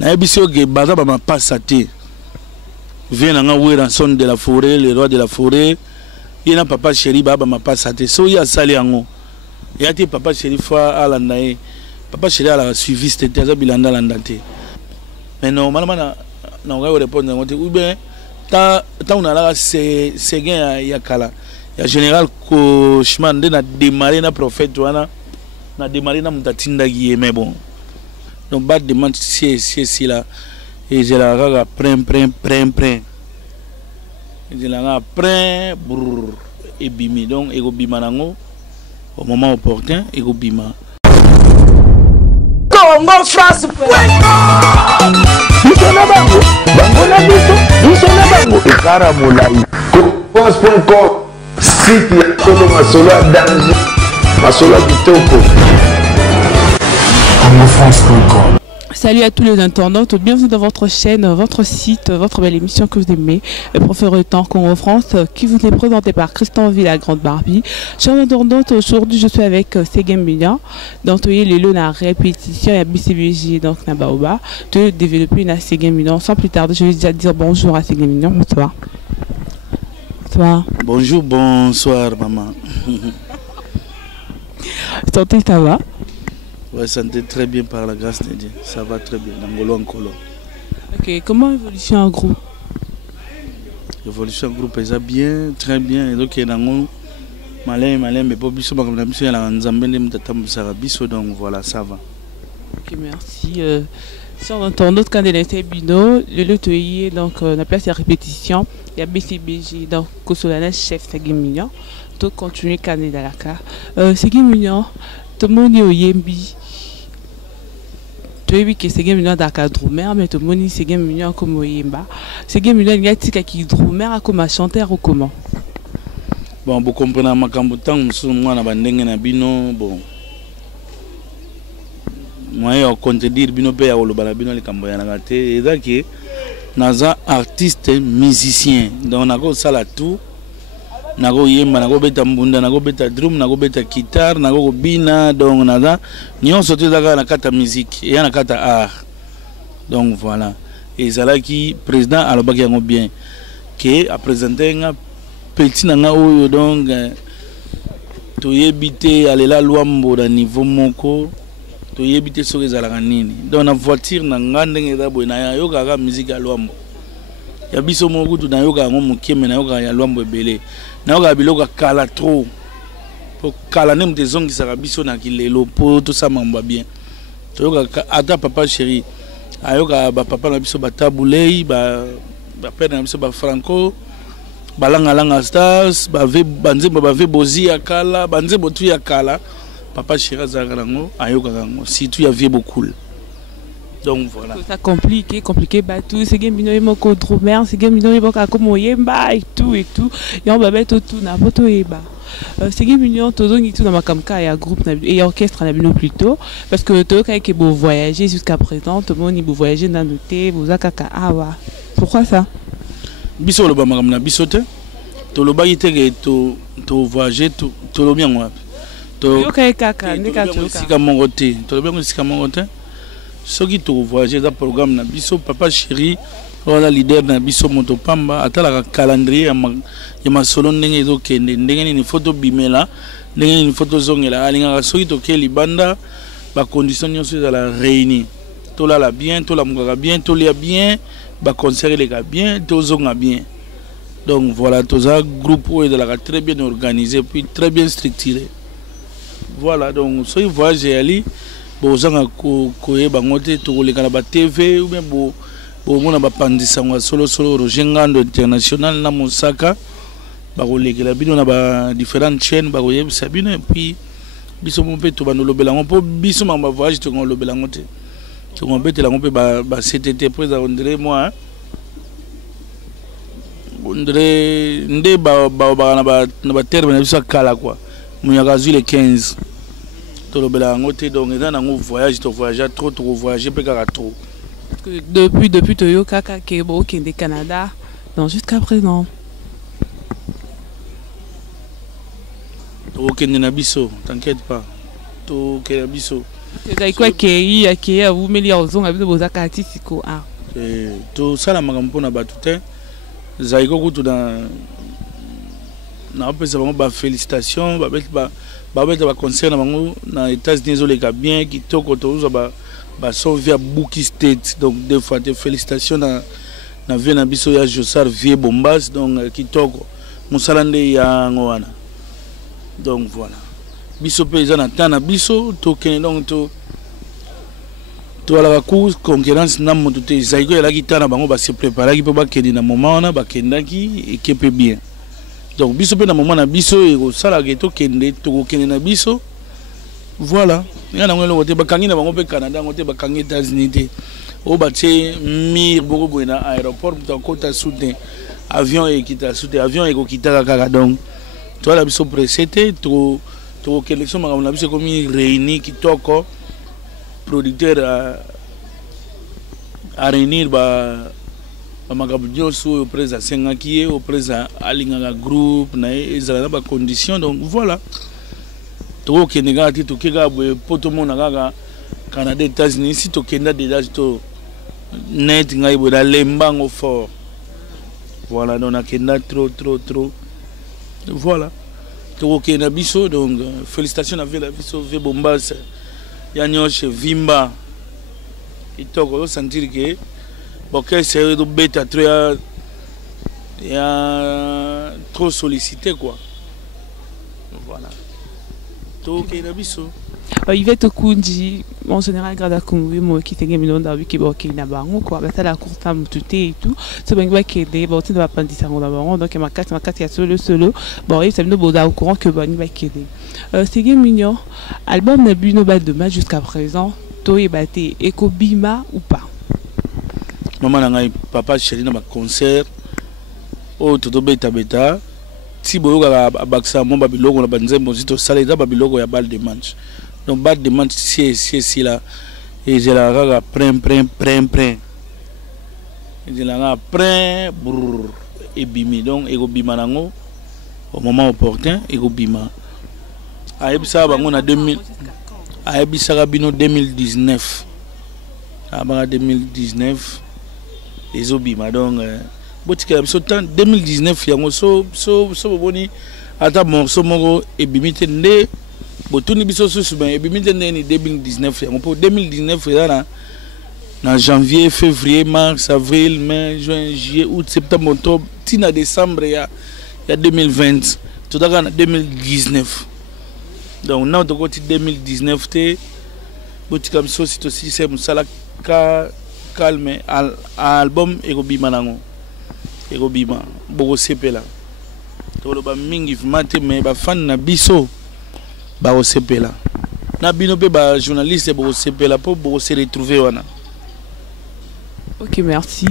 Na biso ke baza ba mapasa te. Vient nga Weranson de la forêt, le roi de la forêt. Il na papa chéri ba mapasa te. So ya sali yango. Ya te papa chéri fois ala nae. Papa chéri ala suivi c'était ça bilanda landate. Mais normalement na on va répondre ou bien ta on a la c'est gain ya kala. Ya général ko Chman de na démarrer na prophète wana na démarrer na mutatinda gi mais bon. Donc bas demande si là et je la raga prend. Je la raga prend et bimi donc ego bima nango au moment opportun ego bima. Congo France site ya Kolo Masolo à danger Masolo Kitoko CongoFrance.com. Salut à tous les internautes, bienvenue dans votre chaîne, votre site, votre belle émission que vous aimez, le Professeur Temps Congo France, qui vous est présenté par Christian Villa Grande Barbie. Chers internautes, aujourd'hui je suis avec Segem Million, donc il y a la répétition, il y a BCBG, donc Nabaoba, de développer une Segem Million. Sans plus tarder, je vais déjà dire bonjour à Segem Million. Bonsoir. Bonsoir. Bonjour, bonsoir maman. Santé, ça va? Ouais, santé très bien par la grâce de Dieu. Ça va très bien. Nangolo en colo. Ok, comment évolution en groupe? Évolution en groupe, ça bien, très bien. Et donc, il y a malin, mais pas biso, comme la mission, il y a un zambé, donc voilà, ça va. Ok, merci. Sur notre candidat Bino, le lotoyer, donc la place de répétition, il y a BCBG, donc Kosolana, chef Segem Million. Tout continue candidat la carte. Segem Million, tout le monde est au Yembi. Tu as vu que Segem Million d'Aka Drumer, mais tout le monde est Segem Million comme au Yemba. Segem Million, il y a tika qui Drumer comme un chanteur ou comment? Bon, vous comprenez, ma cambutan, moi, na bandenge na bino, bon. Moi, je compte dire bino pe ya olobala bino le kambo ya na gate. Et donc, naza artiste musicien. Donc, nako sala tout. Nako yemba, nako beta mbunda, nako beta drum, nako beta guitare, nako bina. Donc, naza nyonso te zaka na kata musique et na kata art. Donc, voilà. Et ça qui président alobaki yango bien que a présenté un petit nanga oyo donc to yebite alela luambo na niveau moko. To yebite so ezalaka nini donc na voiture na ngandenge za boy na yoka ka musique ya luambo ya biso moko tu na yoka ngo mukeme na yoka ya luambo ebele na yoka biloko kala trop po kala nem te zongi saka biso na kilelo po to samamba bien to yoka ata papa chéri ayoka ba papa na biso batabulei ba père na biso ba franco balanga langa stars ba ve banzemba ba ve bozi ya kala banzembo tu ya kala. Papa chéri Zagarango, Ayogarango, si tu as vu beaucoup. Donc voilà. Ça compliqué, bah tout, c'est game bino moko Drumer, c'est game bino moko comme Yemba et tout. Et on va mettre tout na poto Yemba. C'est game bino tout donc tout dans ma kamka et groupe et orchestre na bino plutôt parce que tout quand que vous voyager jusqu'à présent, tout le monde vous voyager dans le thé, vous akaka awa. Pourquoi ça? Biso lo ba makamna bisote. To lo ba yite ke to voyager to lo bien moi. Sika mongote soki to voyager dans programme na biso papa chéri wala leader na biso moto pamba atala calendrier ya masolo ndenge ezokende ndenge ni photo bimela ndenge ni photo zongela alinga soki to ke libanda ba condition nyonso ezala réunir to la bien to la mungaka bien to lia bien ba concert les gars bien to zonga bien donc voilà tous un groupe où est très bien organisé puis très bien structuré. Voilà, donc si vous voyagez ali, vous avez TV ou bien vous avez solo Rogengando international na Mosaka, vous avez différentes chaînes, et puis biso mo pe to ba no lobela ngo po biso ma voyage to ngo lobela ngo te to ngo bete la ngo pe ba CTT près à André moi André nde ba na ba terme na biso kala quoi munyaka zu le 15 to lobela ngo te donc eza na ngo voyage to voyager trop to voyager pe kaka trop depuis Toyo kaka ke bo kende Canada non jusqu'à présent to kende na biso t'inquiète pas to kende na biso C'est quoi qui est vous mettez aux ongles avec vos artistes ah. Tout ça la magampo na batute. Zaiko kutu na pesa bango ba félicitations ba concert na bango na États-Unis oleka bien kitoko to ba son via Bouki State donc des fois des félicitations na vie na biso ya Josar Vie Bombas donc kitoko musalande ya ngwana donc voilà biso pesa na tana biso to ken donc to la course concurrence na moto te Zaiko ya la gitana bango ba se préparer ki pe ba kedi na moment na ba kendaki équipe bien. Donc biso pe na moment na biso e ko sala ke to kende to ko kende na biso voilà yana ngelo wote bakangi na bango pe Canada ngote bakangi États-Unis te o batie mir boko boina aéroport to kota soutien avion e kita soutien avion e ko kita kaka donc to la biso précédé to kende so makambo na biso komi réunir kitoko producteur à réunir au président Sengaki au président Alinga groupe na ezala ba condition donc voilà to kenega ti to kega poto mona kaka Canada États-Unis si to kenda déjà to net ngai boda lembango fort voilà donc na kenda trop voilà to kenda biso donc félicitations à la biso ve Bombas yanyo chez Vimba et to sentir que bon, c'est de bêta trop sollicité quoi. Voilà. Tout est là biso. Yvette Okundi, en général, grâce à Kumbi, moi qui t'ai gagné dans la vie qui est là bas, quoi. Ça la course à tout et tout. C'est bien que qui est des bon, tu ne vas pas dire ça d'abord. Donc ma carte, il y a solo. Bon, il s'est mis au courant que bon, il va qui est. C'est mignon. Album n'a bu nos balles de match jusqu'à présent. Toi, il batté Eko Bima ou pas? Maman ngai papa chéri na ba concert o toto beta ti boyo ka baksa mo babiloko na banzembo zito sala eza babiloko ya balle de match donc balle de match si là et je la raga prem je la raga prem et bimi donc ego bima nango au moment opportun ego bima aebisa bango na 2000 aebisa bino 2019 abanga 2019 les obima donc botika biso temps 2019 yango so boni ata morceau moko ebimite nde botuni biso so ben ebimite nde ni 2019 yango pour 2019 eza na janvier février mars avril mai juin juillet août septembre octobre tina décembre ya 2020 tout à 2019 donc na to koti 2019 te botika biso sito si c'est musala ka calme album ego bima nango ego bima boko sepela to lo ba mingi mate me ba fan na biso ba o sepela na bino pe ba journaliste boko sepela po boko se retrouver wana. Ok, merci.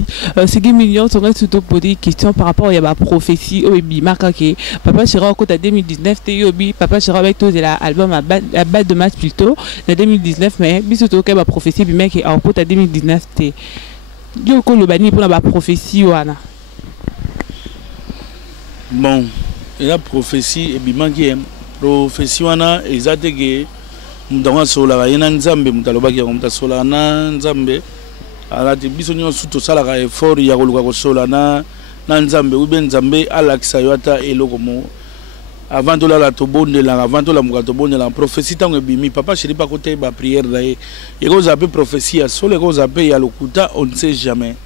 C'est Guimignon, tu aurais surtout posé une question par rapport à la prophétie au Bima Kake. Papa Chira en côte à 2019, Théobi, Papa Chira avec tous l'album à bas de match plutôt, en 2019, mais surtout que la prophétie Bima qui est en côte à 2019, t'es. Yo ko le bani pour la prophétie wana. Bon, et la prophétie et Bima qui est prophétie wana exacte que dans sola yana nzambe mutaloba ki ngomta sola na nzambe. ala te biso nyonso tosalaka effort ya koluka kosola na nzambe ou bien nzambe alakisa yo ata eloko mo avant tolala tobondelaka avant tolamuka tobondelaka prophétie ntango ebimi papa chéri pa kote ba prière na ye ekozala mpe prophétie ya solo ekozala mpe ya lokuta on ne sait jamais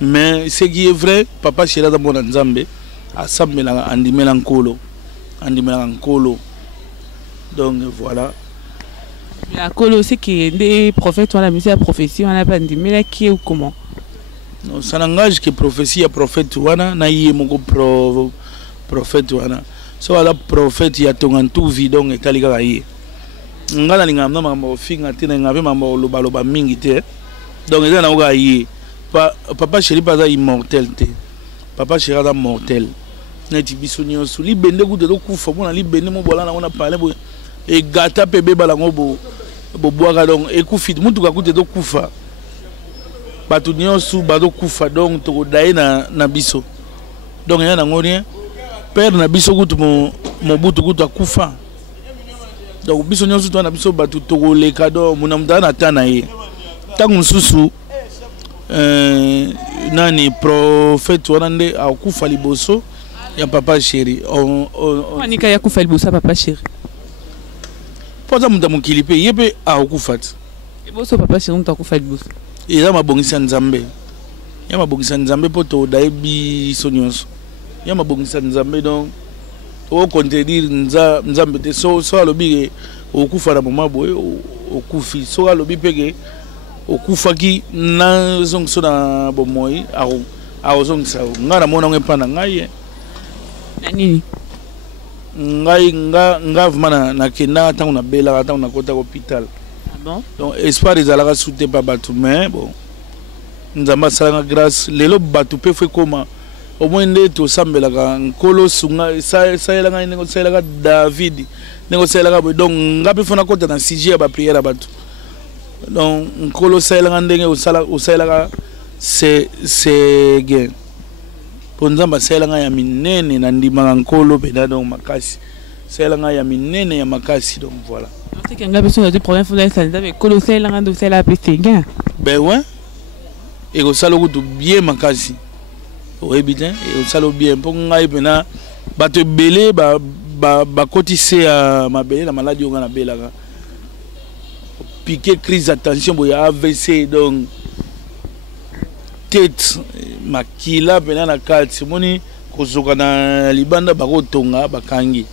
mais ce qui est vrai papa chéri aza mwana nzambe asambelaka andimela nkolo donc voilà. La colo c'est que des prophètes ont la musique à prophétie on a pas dit mais qui ou comment non ça n'engage que prophétie à prophète wana na yé moko prophète wana so ala prophète ya tongantu vie donc etalika ka yé ngala linga na mambo finga tina ngabe mambo loba mingi te donc eza na oka yé papa chéri pas immortel te papa chéri est mortel neti biso nyonso libende kude to kufa bona libende mo bolana on a parlé et gata pebe balango bo boaka donc ekufi mutu kakute to kufa batu nyonso bato kufa donc to dai na biso donc ya na ngorien père na biso kutu mo butu kutu akufa donc biso nyonso to na biso batu to le cadeau mona mutana tana ye tangu mususu nani prophète wana nde akufa liboso ya papa chéri anika ya kufa liboso papa chéri poza muta mokili pe ye pe akufa ti liboso papa chéri muta akufa liboso eza mabongisa nzambe ya mabongisa nzambe po to dayebi biso nyonso ya mabongisa nzambe donc o contredire nzambe te so alobi okufa na moma boye okufi so alobi peke okufaki na zongso na bomoi azongisa nga na mona ngepa na ngai nini ngai nga vma na kenda tango na belaka tango na kota hôpital. Bon Donc espoir ezalaka soute pa bato mais bon nzamba salanga grâce lelo bato pe fe koma au moins nde to sambelaka nkolo sunga sayelanga ndeko sayelaka David ndeko sayelaka boy donc ngapi fona kota na sujet ya ba prière bato donc nkolo sayelanga ndenge osayelaka c'est gain pour nzamba sayelanga ya minene na ndimaka nkolo pena donc makasi sayelanga ya minene ya makasi donc voilà. C'est qu'il y a des problèmes fondamentaux avec colossal la rando c'est la PC gain. Ben ouais. Et au salon tout bien makasi. Oui bien et au salon bien pour ngai pena ba te belé ba cotiser à ma belé la maladie on a belé là. Piquer crise d'attention pour AVC donc tête makila pena na kati moni kozoka na libanda ba kotonga ba kangi.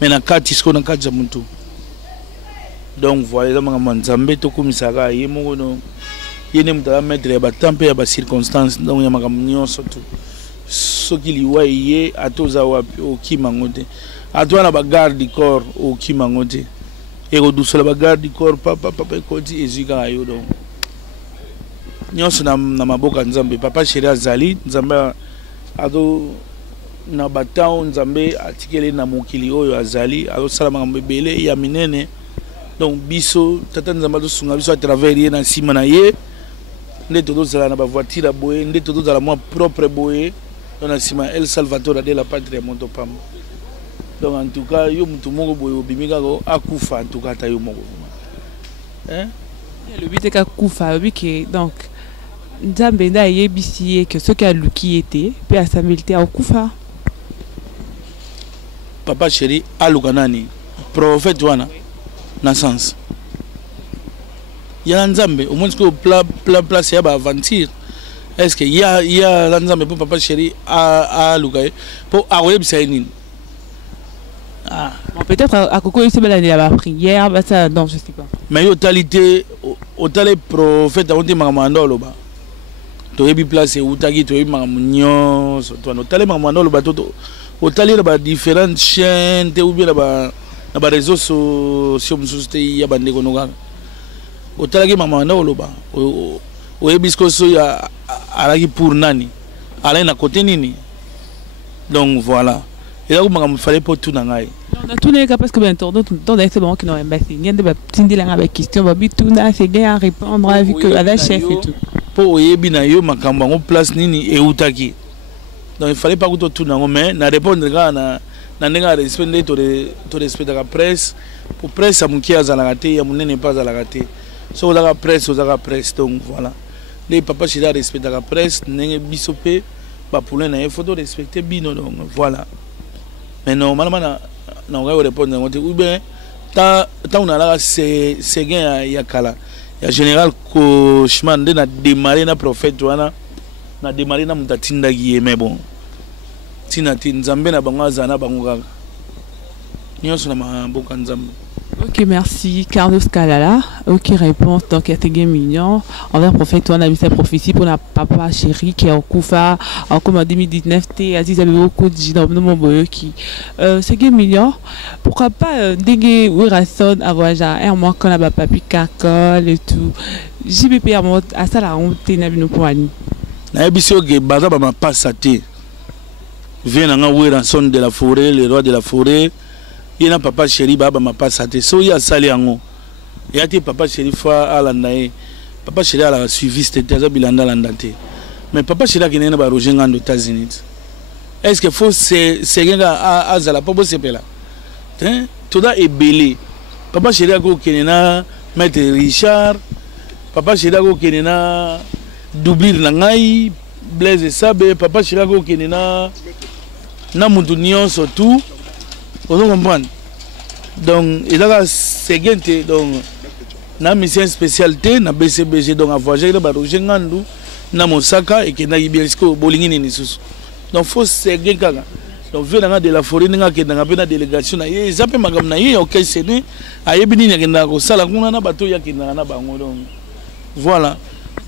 Mais na kati ce qu'on a kati za muntu. Donc voilà, les Nzambe to kumisaka yemo no yene mutala mettre ba tempe ya ba circonstances donc ya makamnyo surtout soki liwa ye atoza wapi okimangote atwana ba garde du corps okimangote et ko dusola ba garde du corps papa koti ezika ayo donc nyonso na maboka Nzambe papa chéri azali Nzambe ado na batao Nzambe atikele na mokili oyo azali ado sala makambo belé ya minene. Donc biso tata nzamba to sunga biso à travers ye na sima na ye nde to dozala na ba voiture à boye nde to dozala moi propre boye na sima El Salvador de la patrie monto pam. Donc en tout cas yo mutu moko boye obimika ko akufa en tout cas ta yo moko hein le but est qu'akufa oui que donc Nzambe nda yebisi que ce qu'a luki était pe a samilité akufa papa chéri alukanani prophète wana na sens ya Nzambe au moins que place ya ba aventure est-ce que ya Nzambe pour papa chéri a lukai pour awebisa nini ah bon peut-être à koko ici bela la prière bah ça non je sais pas mais yo talité au tale prophète on dit makamando loba to yebi place utaki to yebi makamnyo so to no tale makamando loba to au tale ba différentes chaînes te ou bien ba na ba réseaux sociaux mususte ya bande ko noga otalaki mama na oloba o ebisko so ya alaki pour nani ala na côté nini donc voilà et là comme fallait pas tout na ngai on a tout les cas parce que ben tout dans c'est bon qui n'ont pas signé de tindi la avec question ba bituna c'est bien à répondre avec la chef et tout pour oyebi na yo makambo en place nini e utaki donc il fallait pas que tout na mais na répondre na nanga respect to respect la presse pour presse amuki azala te ya munene pas azala te so la presse donc voilà les papa chida respect la presse nenge bisope ba pour na photo respecter bino donc voilà mais normalement na on va répondre ou bien ta on a là c'est gain ya kala ya général ko chimande na démarrer na prophète wana na démarrer na mutatinda gi mais bon tina Nzambe na bango azana bango kaka nyonso na maboka Nzambe. Ok, merci Carlos Kalala. Ok, réponse donc à tes mignon envers prophète on a vu sa prophétie pour la papa chéri qui est en Koufa en comme en 2019 t Aziz avait beaucoup de dans mon boyo qui c'est mignon pourquoi pas dégué ou rasson avoir un mois quand la papi cacol et tout JBP à ça la honte na bino poani na ebiso ke baza ba ma passaté vient en haut rançon de la forêt le roi de la forêt il a papa chéri baba ma passaté so ya sali ango ya ti papa chéri fa alandae papa chéri a suivi c'était ça bilanda landate mais papa chéri qui n'est pas roger aux États-Unis est-ce que faut c'est ganga azala pas bosepela hein tout da ebelé Papa chéri ako kenena Maître Richard. Papa chéri ako kenena Doublir na ngai Blaise Sabe. Papa chéri ako kenena na mutu nyonso tout. On comprend. Donc il a seguinte donc na mission spécialité na BCBG donc a voyager ba Roger Ngandu na Mosaka et kena Iberisko bolingini ni susu. Donc faut seguer kaka. Donc venant de la forêt nga ke na pena délégation na ye zape magam na ye OK c'est ayebini na kenda ko sala kuna na bato ya kenda na bango donc voilà.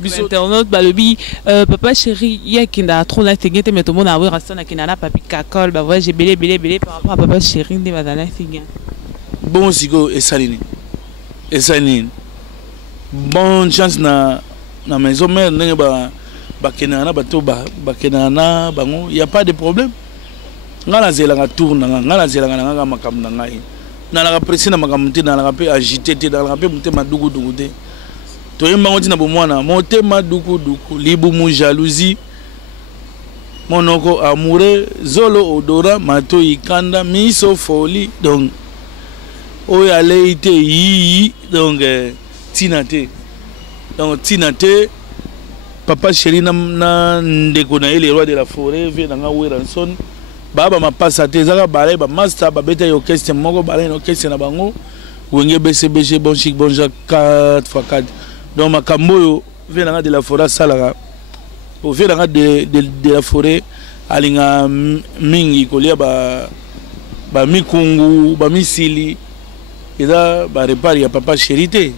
Internaute balobi papa chéri ya kenda trop na tegete mais tout le monde a voir ça na kenda na papi kakol ba voyage belé par rapport à papa chéri de bazala figa. Bon siko esalini. Bonne chance na maison mère ndenge ba kenda na bato ba kenda na bango y a pas de problème. Ngala zela nga tour na ngala zela nga makam na ngai. Na la presser na makam te na la pe agiter te na la pe monter madugu te. To yemba ngoti na bomwana motema duku libu mu jalousie monoko amoureux zolo odora mato ikanda miso folie donc oya leite yi donc tinate papa chéri na ndeko na ele roi de la forêt ve na nga Weranson baba mapasa te zaka balai ba master ba beta yo question moko balai no question na bango wenge BCBG bon chic bon Jacques 4x4 donc makambo venanga de la forêt salaka au venanga de la forêt alinga mingi kolia ba mikungu ba misili eza ba repari ya papa chéri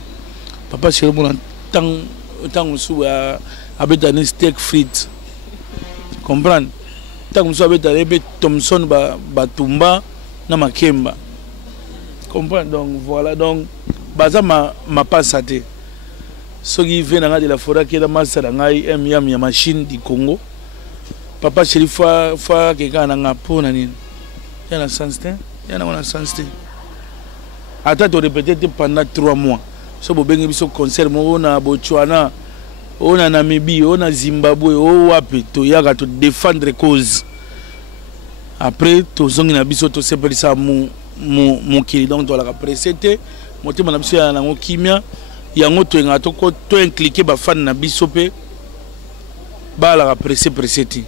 mon tant sou abeta ni steak frites comprendre tant sou abeta rebe Thomson ba tumba na makemba comprendre donc voilà donc baza ma passate ce qui vient de la forêt qui est la masse de la machine du Congo. Papa chéri fa quelqu'un a un pot nani. Il y a un sens attends de répéter pendant 3 mois. So bo bengi biso concert mo na Botswana, on a Namibie, on a Zimbabwe, on wapi to yaga to défendre cause. Après to zongi na biso to sepeli sa mon kili donc to la précédé, moté na biso ya na kimia. Yango to nga to impliquer ba fan na bisope ba la pressé ti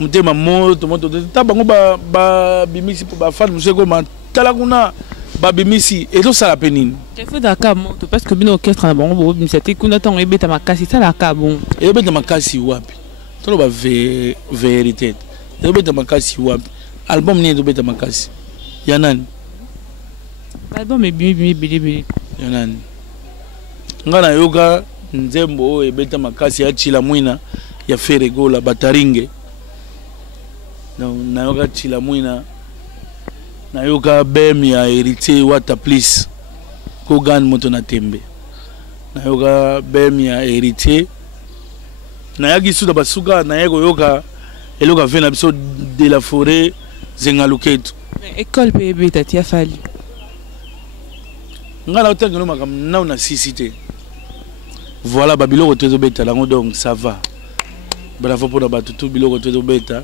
mutema moto ta bango ba bimisi ba fan monsieur ko tala kuna ba bimisi et to sala penine il faut d'accord moto parce que bino orchestre na bango bo c'était kuna ton ebeta makasi sala ka bon ebeta makasi wapi to ba vérité ebeta makasi wapi album ni ebeta makasi yanani album e bili yanani ngana yoga nzembo ebeta makasi ya chila mwina ya feregola bataringe na yoga chila mwina na yoga bem ya héritier wata please ko gan moto na tembe na yoga bem ya héritier na yagi suda basuka na yego yoga eloka vena biso de la forêt zengaluketu école PB tatia fali ngala otangi no makam na una cité. Voilà babilo to beta donc ça va. Bravo pour la tout biloko to beta.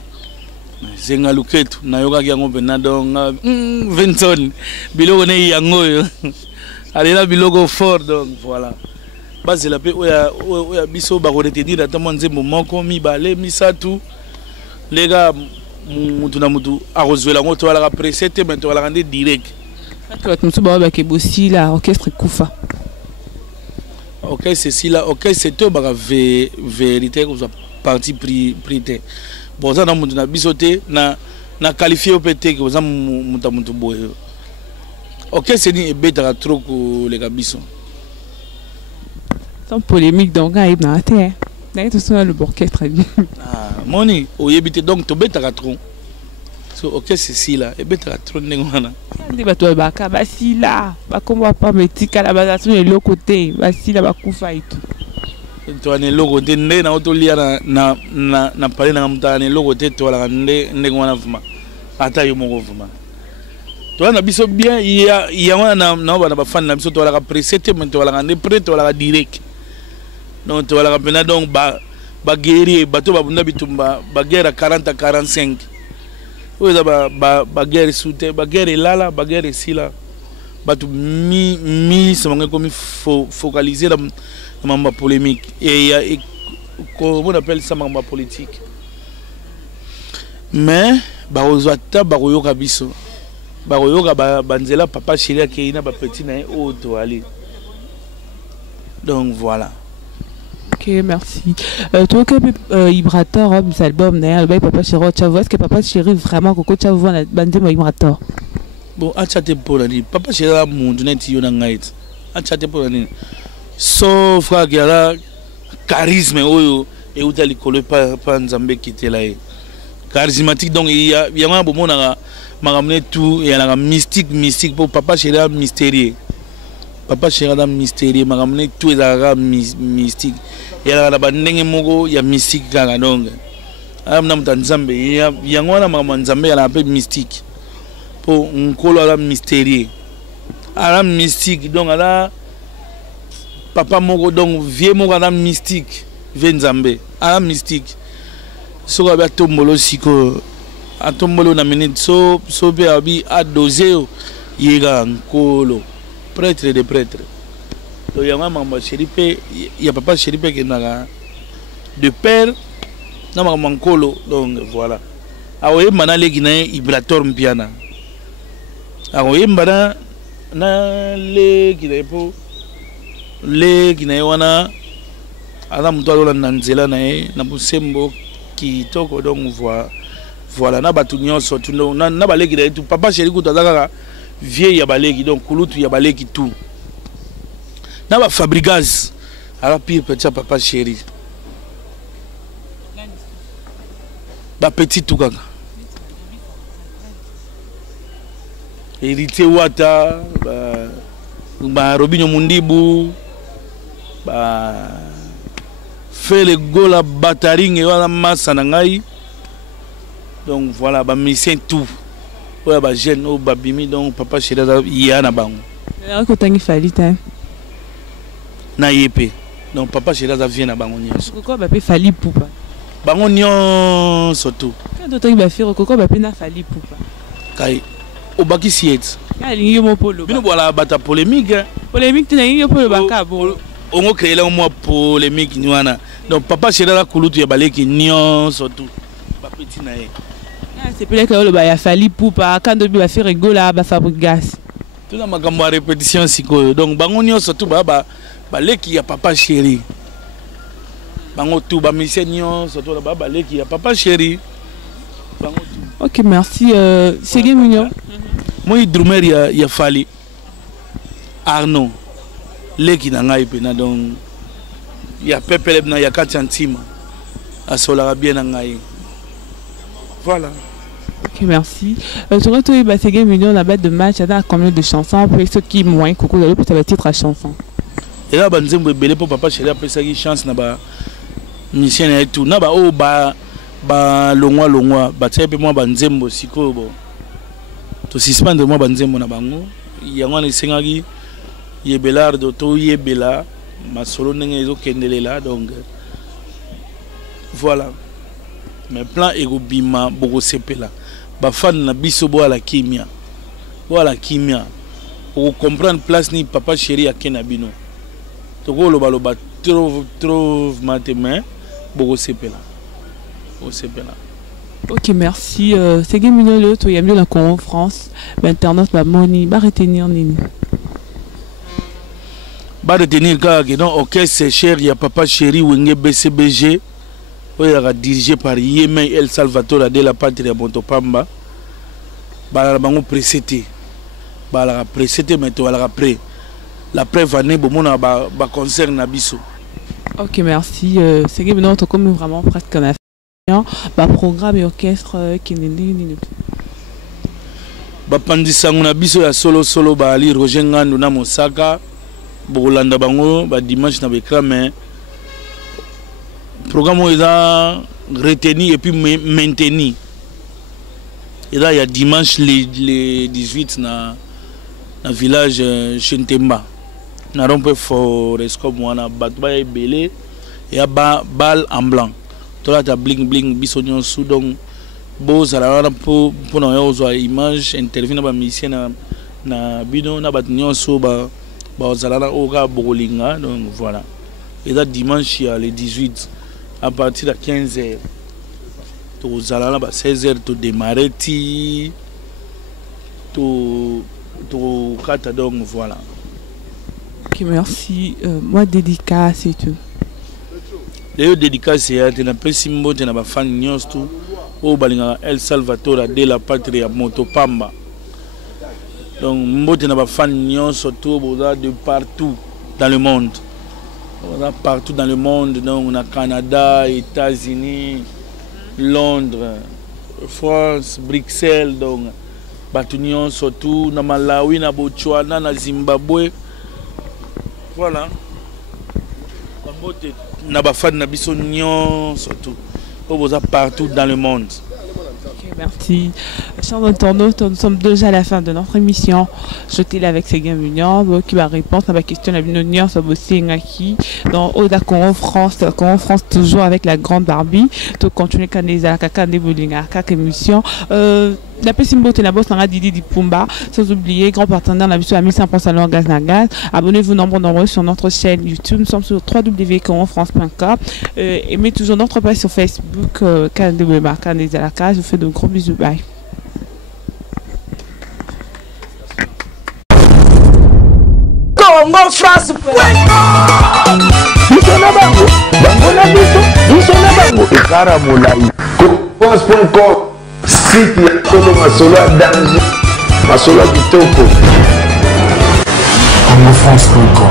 Zenga luketu na yoga yango pena donc Vincent biloko ne yango yo. Alena biloko fort donc voilà. Base la pe oya biso ba ko retenir atama nzembo moko mibale misatu. Les gars mutu na mutu arozwela ngo to ala précédé mais to ala rendre direct. Tu me souviens que Bossi la orchestre Koufa. Ok, c'est si là, ok, c'est tout, bah, vérité, que vous avez parti pris. Bon, ça, on a bisoté, na qualifié au PT, que vous avez monté boy. Ok, c'est ni bête trop que les gars bisons. Sans polémique, donc, il y a un terre. D'ailleurs, tout ça, le orchestre. Ah, moni, au yébité, donc, tu bête trop. Ok, c'est si là, et bête trop négoana. Ndi bato baka basila bakomba pa metika la bazatu le côté basila bakufa itu to ane logo te nde na otolia na pale na mutane logo te to la nde ngwana vuma ata yo moko vuma to na biso bien ya wana na bana ba fan na biso to la précédé mais to la nde prêt to la direct donc to la pena donc ba guerrier bato ba bunda bitumba ba guerre 40 45 oui, la guerre soute, la guerre là, la guerre ici là. batu mi ça comme focaliser dans ma polémique et il y a comment on appelle ça ma politique mais ba ozata ba koyoka biso ba koyoka banzela papa chéri qui na ba petit na auto aller donc voilà. Ok, merci. Toi, que Vibrator, cet album, papa chéri, tu vois, est-ce que papa chéri vraiment coco tu vois la bande de Vibrator? Bon, à chaque pour l'année, papa chéri la monde net yo na ngait. À chaque pour l'année. Sauf frère qui a la charisme oyo et où t'as collé pas Nzambe qui était là. Charismatique donc il y a un bon na m'a ramené tout et la mystique pour papa chéri mystérieux. Papa chéri da mystérieux m'a ramené tout et la mystique. Il y a la bandenge moko ya mystique kaka donc. Amna mtanzambe ya ngwana mama Nzambe ya la peu mystique. Pour nkolo la mystérieux. Ala mystique donc ala papa moko donc vieux moko ala mystique, vieux Nzambe. Ala mystique. So ka ba tombolo siko atombolo na minute so be abi a doser yega nkolo prêtre de prêtre. Donc il y a maman chéri pe il y a papa chéri pe qui na de père na maman nkolo donc voilà. Awoye manale gina Vibrator mpiana. Awoye mbana na le gina po le gina wana ala mtu alola na nzela na ye na busembo ki toko donc voilà na batu nyonso tu na baleki na tout papa chéri kutu azaka vieux ya baleki donc kulutu ya baleki tout na ba fabricage ala pire petit papa chéri ba petit tout kaka hérité wata ba Robinho Mundibu ba fait le gola bataring et wala massa na ngai donc voilà ba mission tout ouais ba jeune au babimi donc papa chéri ya na bango alors que tangi fali ta na yepé donc papa chéri za vient na bango nyonso koko ba pe fali poupa bango nyonso tout quand tangi ba firo koko ba pe na fali poupa kai obaki siet ali yo mo polo bino voilà bata polémique tu na yo polo baka bo on créé là moi polémique nywana donc papa chéri la kulutu ya baleki nyonso tout ba petit na ye c'est peut-être que le baya fali poupa quand dobi ba faire rigola ba fabrigas tout na makambo répétition siko donc bango nyonso tout ba leki ya papa chéri bango tout ba mission nyonso tout ba leki ya papa chéri bango tout. Ok, merci c'est mignon. Moi drummer ya fali Arnaud leki na ngai pena donc ya pepele na ya 4 centimes a sola bien na ngai voilà. Ok, merci. Sur le tour, c'est game million la bête de match, il y a combien de chansons pour ceux qui moins coucou d'aller pour ça titre à chanson. Et là banzembo belé pour papa chéri après ça qui chance na ba mission et tout na ba o ba longwa ba tsepe moi banzembo siko bo to suspendre moi banzembo na bango yango na sengaki yebelardo to yebela masolo ndenge ezo kendelela donc voilà mais plan ego bima boko sepela ba fan na biso bo ala kimia pour comprendre place ni papa chéri ya kenabino to ko loba trop matemain boko sepela ok, merci. C'est game million le to yamio la con France internet ba moni ba retenir nini ba retenir ka que donc ok c'est cher ya papa chéri wenge BCBG oya dirigé par Yémen El Salvador de la patrie à Montopamba ba bango précédé ba la précédé mais to la après la preuve année bomona ba concert na biso. Ok, merci. C'est game million to comme vraiment presque en ba programme et orchestre qui nini ba pandisango na biso ya solo ba ali Roger Ngando na Mosaka bokolanda bango ba dimanche na bekra mais programme est retenu et puis maintenu. Et là il y a dimanche les 18 na village Chentemba na rompe forest comme wana batba e belé et a bal en blanc. Toi là tu bling bisognon sous donc beaux à la pour na yo zo image interview na ba musicien na bino na bato nyonso bazala na oka bokolinga. Donc voilà. Et là dimanche le 18 à partir de 15h. Tozala na ba 16h to démarrer ti to kata, donc voilà. Ok, merci. Moi dédicace et tout. Les dédicaces c'est na pesimbo te na ba fan nyonso tout au balinga El Salvatore de la patrie à Motopamba. Donc mbote na ba fan nyonso tout de partout dans le monde. Partout dans le monde, donc on a Canada, États-Unis, Londres, France, Bruxelles, donc Batunion surtout, na Malawi, na Botswana, na Zimbabwe. Voilà. Na bafan na biso nyon surtout. Partout dans le monde. Okay, merci. Chers internautes, nous sommes déjà à la fin de notre émission. Je t'ai là avec Séguin Mignon qui va répondre à ma question. La Mignon sur Bossingaki dans Oda Congo France toujours avec la grande Barbie. Tu continues à la caca de Bolinga, caca émission. La Pessimbo et la bosse n'a Didi di Pumba. Sans oublier, grand partenaire, la mission à 1100 salon gaz na gaz. Abonnez-vous nombreux sur notre chaîne YouTube. Nous sommes sur www.congonfrance.com. Aimez toujours notre page sur Facebook. Je vous fais de gros bisous. Bye. Congo France. France.com. Site ya Solo Masolo ya danger, Masolo ya kitoko. CongoFrance.com